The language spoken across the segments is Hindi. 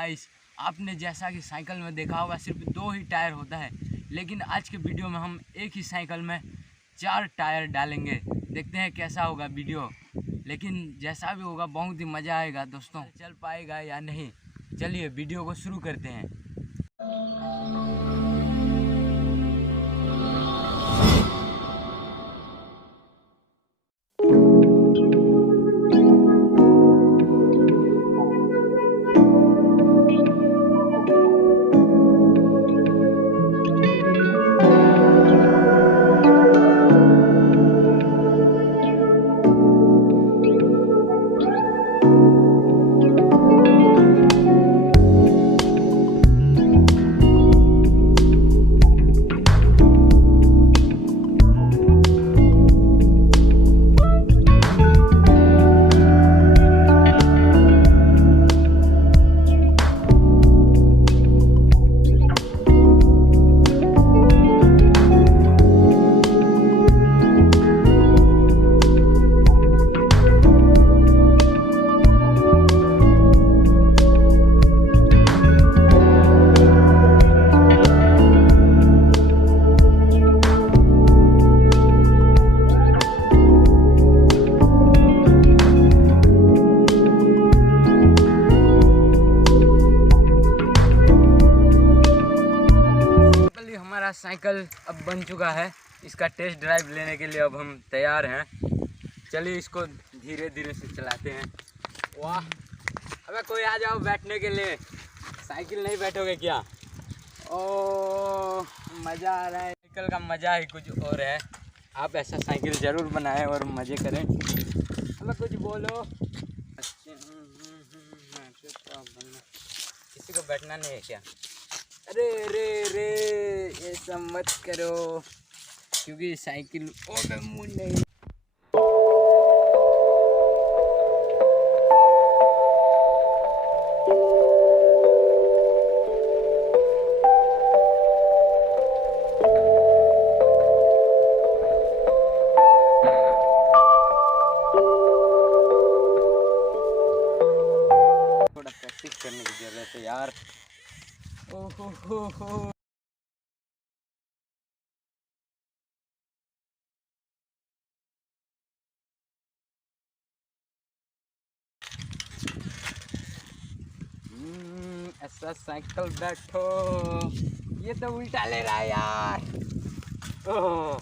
गाइस, आपने जैसा कि साइकिल में देखा होगा सिर्फ 2 ही टायर होता है, लेकिन आज के वीडियो में हम एक ही साइकिल में 4 टायर डालेंगे। देखते हैं कैसा होगा वीडियो, लेकिन जैसा भी होगा बहुत ही मज़ा आएगा दोस्तों। चल पाएगा या नहीं, चलिए वीडियो को शुरू करते हैं। हमारा साइकिल अब बन चुका है। इसका टेस्ट ड्राइव लेने के लिए अब हम तैयार हैं। चलिए इसको धीरे धीरे से चलाते हैं। वाह, अबे कोई आ जाओ बैठने के लिए। साइकिल नहीं बैठोगे क्या? ओह, मज़ा आ रहा है। साइकिल का मज़ा ही कुछ और है। आप ऐसा साइकिल ज़रूर बनाएं और मज़े करें। अबे कुछ बोलो। किसी को बैठना नहीं है क्या? अरे रे रे, ये सब मत करो क्योंकि साइकिल मुँह नहीं। थोड़ा प्रैक्टिस करने की जरूरत है यार। ओहो। ऐसा साइकिल बैठो, ये तो उल्टा ले रहा है यार। ओह,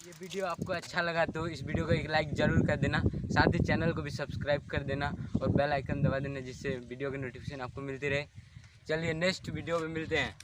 ये वीडियो आपको अच्छा लगा तो इस वीडियो को एक लाइक ज़रूर कर देना। साथ ही चैनल को भी सब्सक्राइब कर देना और बेल आइकन दबा देना, जिससे वीडियो की नोटिफिकेशन आपको मिलती रहे। चलिए नेक्स्ट वीडियो में मिलते हैं।